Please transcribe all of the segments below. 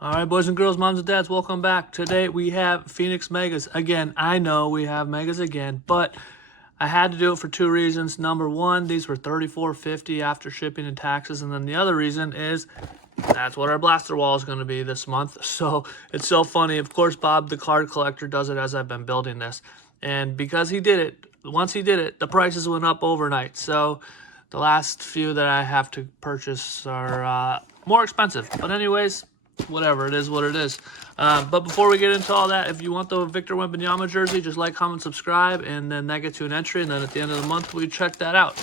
All right, boys and girls, moms and dads, welcome back. Today we have Phoenix Megas. Again, I know we have Megas again, but I had to do it for two reasons. Number one, these were $34.50 after shipping and taxes, and then the other reason is that's what our blaster wall is going to be this month. So it's so funny. Of course, Bob, the card collector, does it as I've been building this, and because he did it, once he did it, the prices went up overnight. So the last few that I have to purchase are more expensive. But anyways, whatever, it is what it is. But before we get into all that, if you want the Victor Wembanyama jersey, just like, comment, subscribe, and then that gets you an entry, and then at the end of the month we check that out.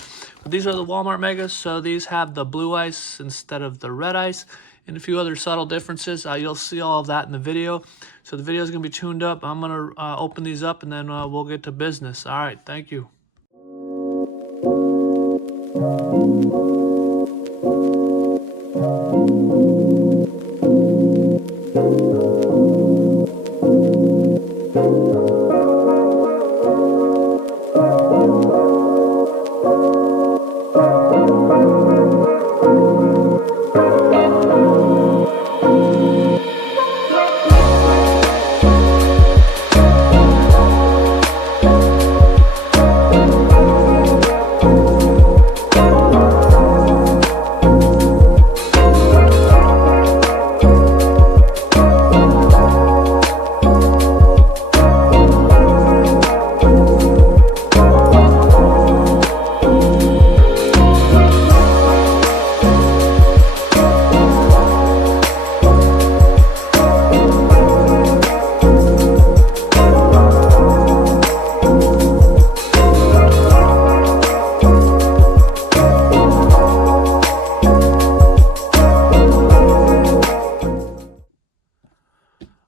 But these are the Walmart Megas, so these have the blue ice instead of the red ice and a few other subtle differences. You'll see all of that in the video. So the video is going to be tuned up. I'm going to open these up, and then we'll get to business. All right, thank you.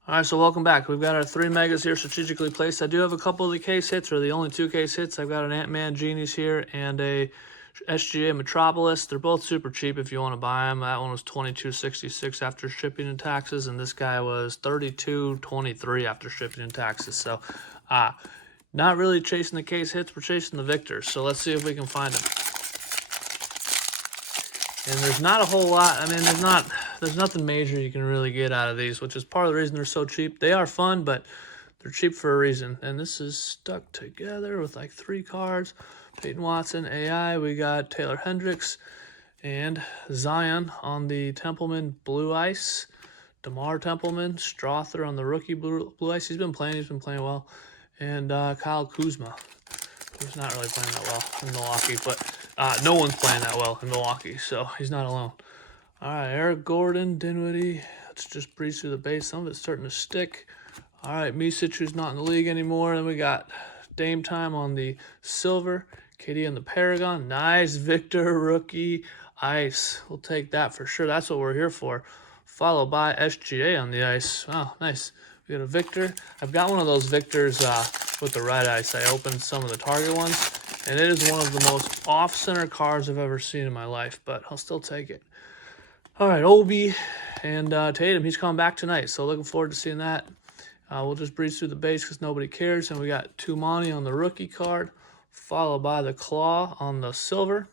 All right, so welcome back. We've got our three Megas here strategically placed. I do have a couple of the case hits, or the only two case hits. I've got an Ant-Man Genies here and a SGA Metropolis. They're both super cheap if you want to buy them. That one was $22.66 after shipping and taxes, and this guy was $32.23 after shipping and taxes. So, not really chasing the case hits, we're chasing the Victors. So let's see if we can find them. And there's not a whole lot. I mean, there's nothing major you can really get out of these, which is part of the reason they're so cheap. They are fun, but they're cheap for a reason. And this is stuck together with like 3 cards. Peyton Watson, AI. We got Taylor Hendricks and Zion on the Templeman Blue Ice. DeMar Templeman, Strother on the rookie Blue Ice. He's been playing well. And Kyle Kuzma, who's not really playing that well in Milwaukee, but no one's playing that well in Milwaukee, so he's not alone. All right, Eric Gordon, Dinwiddie. Let's just breeze through the base. Some of it's starting to stick. All right, Misic, who's not in the league anymore. Then we got Dame Time on the silver. KD on the Paragon. Nice Victor rookie ice. We'll take that for sure. That's what we're here for. Followed by SGA on the ice. Oh, nice. We got a Victor. I've got one of those Victors with the red ice. I opened some of the Target ones, and it is one of the most off-center cards I've ever seen in my life, but I'll still take it. All right, Obi and Tatum. He's coming back tonight, so looking forward to seeing that. We'll just breeze through the base because nobody cares. And we got Tumani on the rookie card, followed by the Claw on the silver,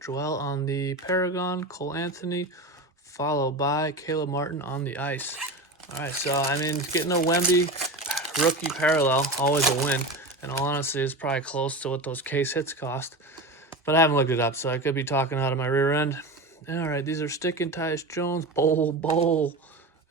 Joel on the Paragon, Cole Anthony, followed by Caleb Martin on the ice. All right, so, I mean, getting a Wemby rookie parallel, always a win. And all honesty, it's probably close to what those case hits cost. But I haven't looked it up, so I could be talking out of my rear end. All right, these are sticking Tyus Jones, bowl.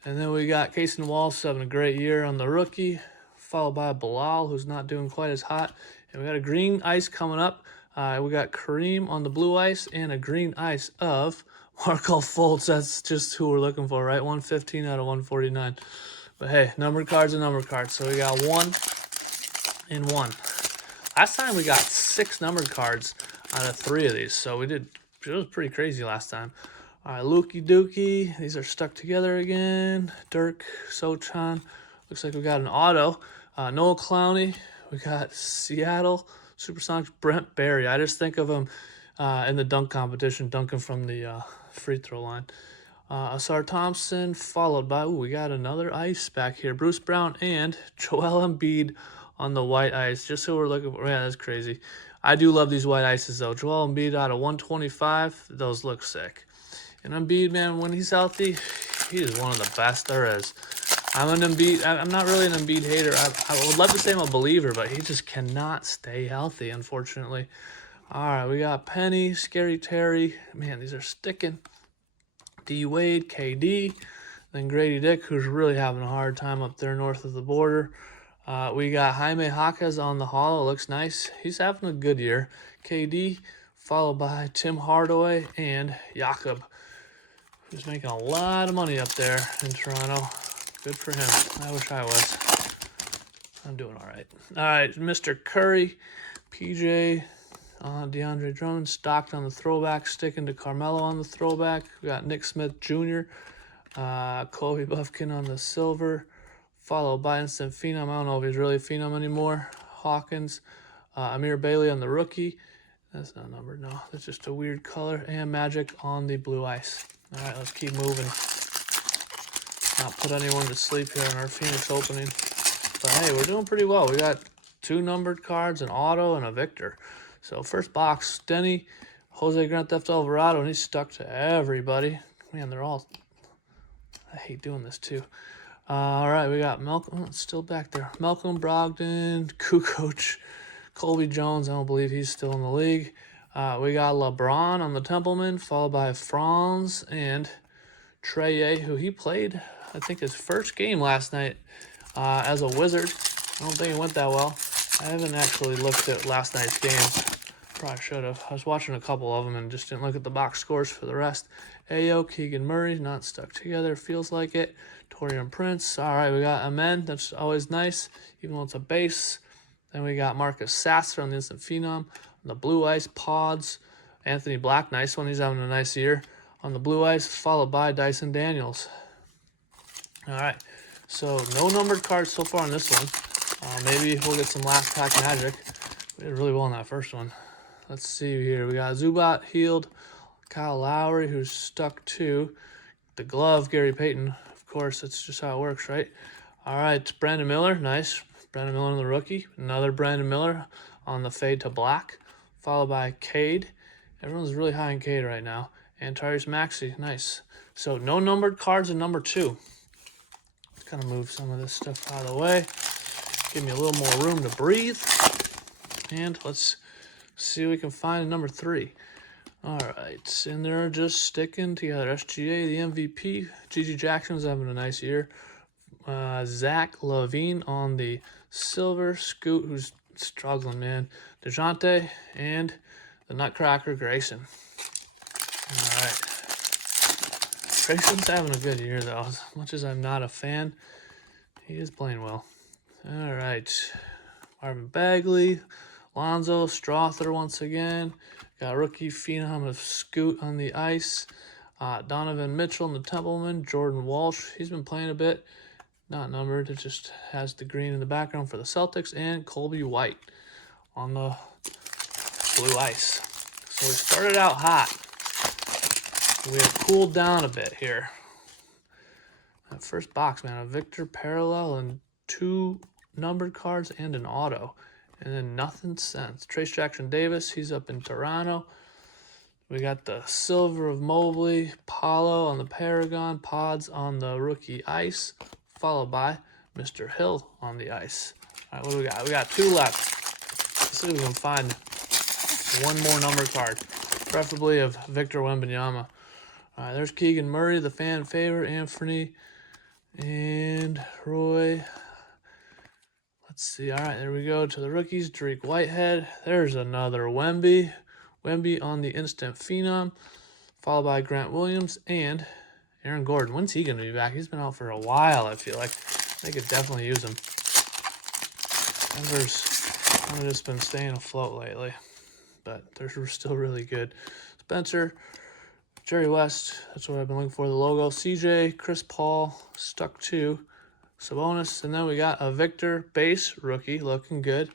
And then we got Casey Walsh having a great year on the rookie, followed by Bilal, who's not doing quite as hot. And we got a green ice coming up. We got Kareem on the blue ice and a green ice of Markelle Fultz. That's just who we're looking for, right? 115 out of 149. But hey, numbered cards are numbered cards. So we got 1 and 1. Last time we got 6 numbered cards out of 3 of these. So it was pretty crazy last time. All right, Lukey Dookie. These are stuck together again. Dirk, Sochan. Looks like we got an auto. Noah Clowney. We got Seattle Supersonics, Brent Barry. I just think of him in the dunk competition, dunking from the free throw line. Asar Thompson, followed by, we got another ice back here. Bruce Brown and Joel Embiid on the white ice. Just who we're looking for. Man, that's crazy. I do love these white ices, though. Joel Embiid out of 125. Those look sick. And Embiid, man, when he's healthy, He is one of the best there is. I'm an Embiid. I'm not really an Embiid hater. I would love to say I'm a believer, but he just cannot stay healthy, unfortunately. All right, we got Penny, Scary Terry. Man, these are sticking. D Wade, KD, then Grady Dick, who's really having a hard time up there north of the border. We got Jaime Jaquez on the hollow. Looks nice. He's having a good year. KD, followed by Tim Hardaway and Jakob, who's making a lot of money up there in Toronto. Good for him. I wish I was. I'm doing all right. All right, Mr. Curry, PJ, DeAndre Drummond, stocked on the throwback, sticking to Carmelo on the throwback. We got Nick Smith Jr., Kobe Buffkin on the silver, followed by Instant Phenom. I don't know if he's really Phenom anymore. Hawkins, Amir Bailey on the rookie. That's not numbered, no. That's just a weird color. And Magic on the blue ice. All right, let's keep moving. Not put anyone to sleep here in our Phoenix opening. But hey, we're doing pretty well. We got 2 numbered cards, an auto, and a Victor. So first box, Denny, Jose Grand Theft Alvarado, and he's stuck to everybody. Man, they're all... I hate doing this too. All right, we got Malcolm. Oh, it's still back there. Malcolm Brogdon, Kukoc, Colby Jones. I don't believe he's still in the league. We got LeBron on the Templeman, followed by Franz and Treye, who he played, I think, his first game last night as a Wizard. I don't think it went that well. I haven't actually looked at last night's games. Probably should have. I was watching a couple of them and just didn't look at the box scores for the rest. Ayo, Keegan Murray, not stuck together. Feels like it. Torian Prince. All right, we got Amen. That's always nice, even though it's a base. Then we got Marcus Sasser on the Instant Phenom. On the blue ice, Pods. Anthony Black, nice one. He's having a nice year. On the blue ice, followed by Dyson Daniels. All right, so no numbered cards so far on this one. Maybe we'll get some last pack magic. We did really well in that first one. Let's see here. We got Zubat, Healed, Kyle Lowry, who's stuck to the glove, Gary Payton. Of course, that's just how it works, right? All right, Brandon Miller, nice. Brandon Miller on the rookie. Another Brandon Miller on the fade to black, followed by Cade. Everyone's really high in Cade right now. And Tyrese Maxey, nice. So no numbered cards in number 2. Let's kind of move some of this stuff out of the way. Give me a little more room to breathe. And let's see what we can find in number 3. All right, and they're just sticking together. SGA, the MVP. Gigi Jackson's having a nice year. Zach LaVine on the silver. Scoot, who's struggling, man. DeJounte and the Nutcracker, Grayson. All right. Grayson's having a good year, though. As much as I'm not a fan, he is playing well. All right. Marvin Bagley, Lonzo, Strother once again. Got rookie phenom of Scoot on the ice. Donovan Mitchell on the Templeman. Jordan Walsh, he's been playing a bit. Not numbered, it just has the green in the background for the Celtics. And Colby White on the blue ice. So we started out hot. We have cooled down a bit here. That first box, man, a Victor parallel and 2 numbered cards and an auto. And then nothing since. Trace Jackson Davis, he's up in Toronto. We got the silver of Mobley, Paulo on the Paragon, Pods on the rookie ice, followed by Mr. Hill on the ice. All right, what do we got? We got 2 left. Let's see if we can find 1 more numbered card, preferably of Victor Wembanyama. All right, there's Keegan Murray, the fan favorite, Anthony, and Roy. Let's see. All right, there we go to the rookies. Drake Whitehead. There's another Wemby. Wemby on the Instant Phenom, followed by Grant Williams and Aaron Gordon. When's he going to be back? He's been out for a while, I feel like. They could definitely use him. Denver's kind of just been staying afloat lately, but they're still really good. Spencer, Jerry West, that's what I've been looking for, the logo. CJ, Chris Paul, stuck to Sabonis, and then we got a Victor base rookie looking good,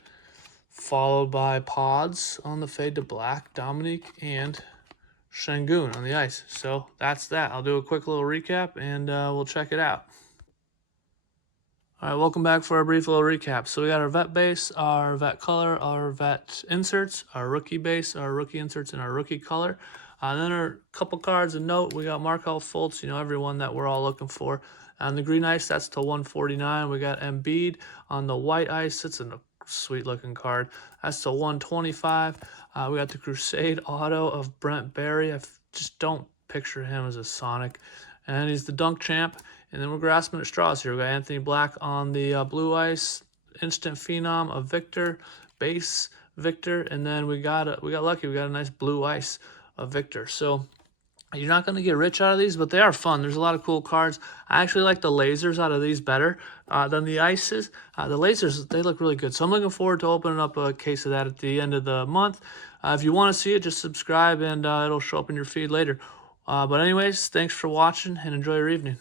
followed by Pods on the fade to black, Dominique, and Şengün on the ice. So that's that. I'll do a quick little recap, and we'll check it out. All right, welcome back for our brief little recap. So we got our vet base, our vet color, our vet inserts, our rookie base, our rookie inserts, and our rookie color. Then there are a couple cards of note. We got Markel Fultz, everyone that we're all looking for. On the green ice, that's to 149. We got Embiid on the white ice. It's a sweet looking card. That's to 125. We got the Crusade auto of Brent Barry. I just don't picture him as a Sonic. And he's the dunk champ. And then we're grasping at straws here. We got Anthony Black on the blue ice. Instant Phenom of Victor. Base Victor. And then we got lucky. We got a nice blue ice of Victor. So you're not going to get rich out of these, but they are fun. There's a lot of cool cards. I actually like the lasers out of these better than the ices. The lasers, they look really good. So I'm looking forward to opening up a case of that at the end of the month. If you want to see it, just subscribe, and it'll show up in your feed later. But anyways, thanks for watching, and enjoy your evening.